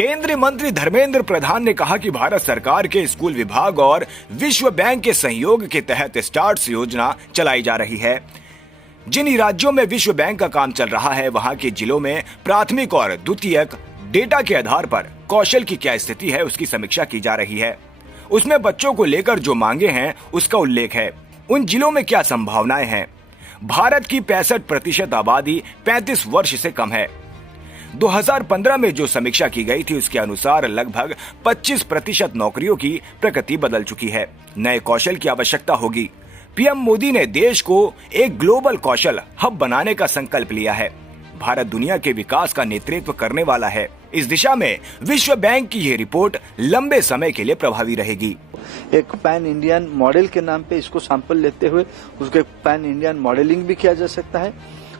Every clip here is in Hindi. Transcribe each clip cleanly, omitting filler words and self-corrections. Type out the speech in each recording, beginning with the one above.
केंद्रीय मंत्री धर्मेंद्र प्रधान ने कहा कि भारत सरकार के स्कूल विभाग और विश्व बैंक के सहयोग के तहत स्टार्स योजना चलाई जा रही है। जिन राज्यों में विश्व बैंक का काम चल रहा है, वहां के जिलों में प्राथमिक और द्वितीयक डेटा के आधार पर कौशल की क्या स्थिति है, उसकी समीक्षा की जा रही है। उसमें बच्चों को लेकर जो मांगे हैं उसका उल्लेख है। उन जिलों में क्या संभावनाएं हैं। भारत की 65% आबादी 35 वर्ष से कम है। 2015 में जो समीक्षा की गई थी उसके अनुसार लगभग 25% नौकरियों की प्रकृति बदल चुकी है। नए कौशल की आवश्यकता होगी। पीएम मोदी ने देश को एक ग्लोबल कौशल हब बनाने का संकल्प लिया है। भारत दुनिया के विकास का नेतृत्व करने वाला है। इस दिशा में विश्व बैंक की यह रिपोर्ट लंबे समय के लिए प्रभावी रहेगी। एक पैन इंडियन मॉडल के नाम पे इसको सैंपल लेते हुए उसके पैन इंडियन मॉडलिंग भी किया जा सकता है।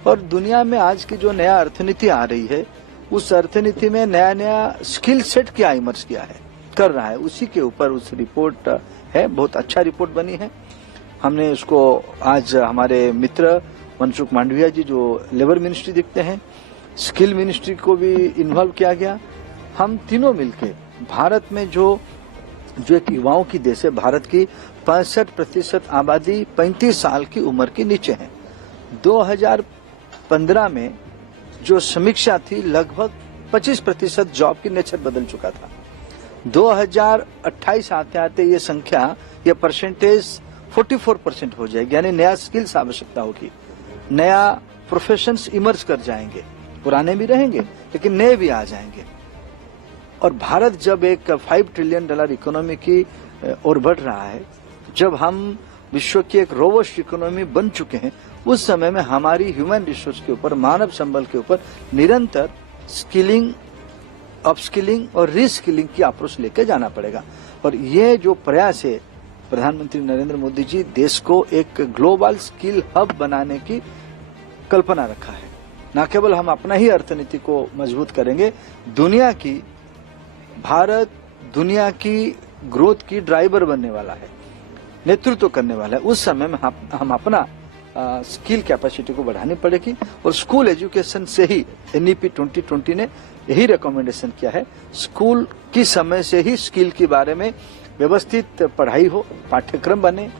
और दुनिया में आज की जो नया अर्थनीति आ रही है, उस अर्थनीति में नया नया स्किल सेट क्या इमर्ज किया है, कर रहा है, उसी के ऊपर उस रिपोर्ट है। बहुत अच्छा रिपोर्ट बनी है। हमने उसको आज हमारे मित्र मनसुख मांडविया जी जो लेबर मिनिस्ट्री दिखते हैं, स्किल मिनिस्ट्री को भी इन्वॉल्व किया गया। हम तीनों मिलके भारत में जो एक युवाओं की देश है, भारत की 65% आबादी 35 साल की उम्र के नीचे है। 2015 में जो समीक्षा थी, लगभग 25% जॉब की नेचर बदल चुका था। 2028 आते आते ये संख्या, ये परसेंटेज 44% हो जाएगी। यानी नया स्किल्स आवश्यकता होगी, नया प्रोफेशंस इमर्ज कर जाएंगे। पुराने भी रहेंगे लेकिन नए भी आ जाएंगे। और भारत जब एक $5 ट्रिलियन इकोनॉमी की ओर बढ़ रहा है, जब हम विश्व की एक रोबस्ट इकोनॉमी बन चुके हैं, उस समय में हमारी ह्यूमन रिसोर्स के ऊपर, मानव संबल के ऊपर निरंतर स्किलिंग, अपस्किलिंग और रीस्किलिंग की अप्रोच लेके जाना पड़ेगा। और ये जो प्रयास है, प्रधानमंत्री नरेंद्र मोदी जी देश को एक ग्लोबल स्किल हब बनाने की कल्पना रखा है। न केवल हम अपना ही अर्थनीति को मजबूत करेंगे, दुनिया की, भारत दुनिया की ग्रोथ की ड्राइवर बनने वाला है, नेतृत्व करने वाला है। उस समय में हम अपना स्किल कैपेसिटी को बढ़ानी पड़ेगी। और स्कूल एजुकेशन से ही NEP 2020 ने यही रिकमेंडेशन किया है, स्कूल की समय से ही स्किल के बारे में व्यवस्थित पढ़ाई हो, पाठ्यक्रम बने।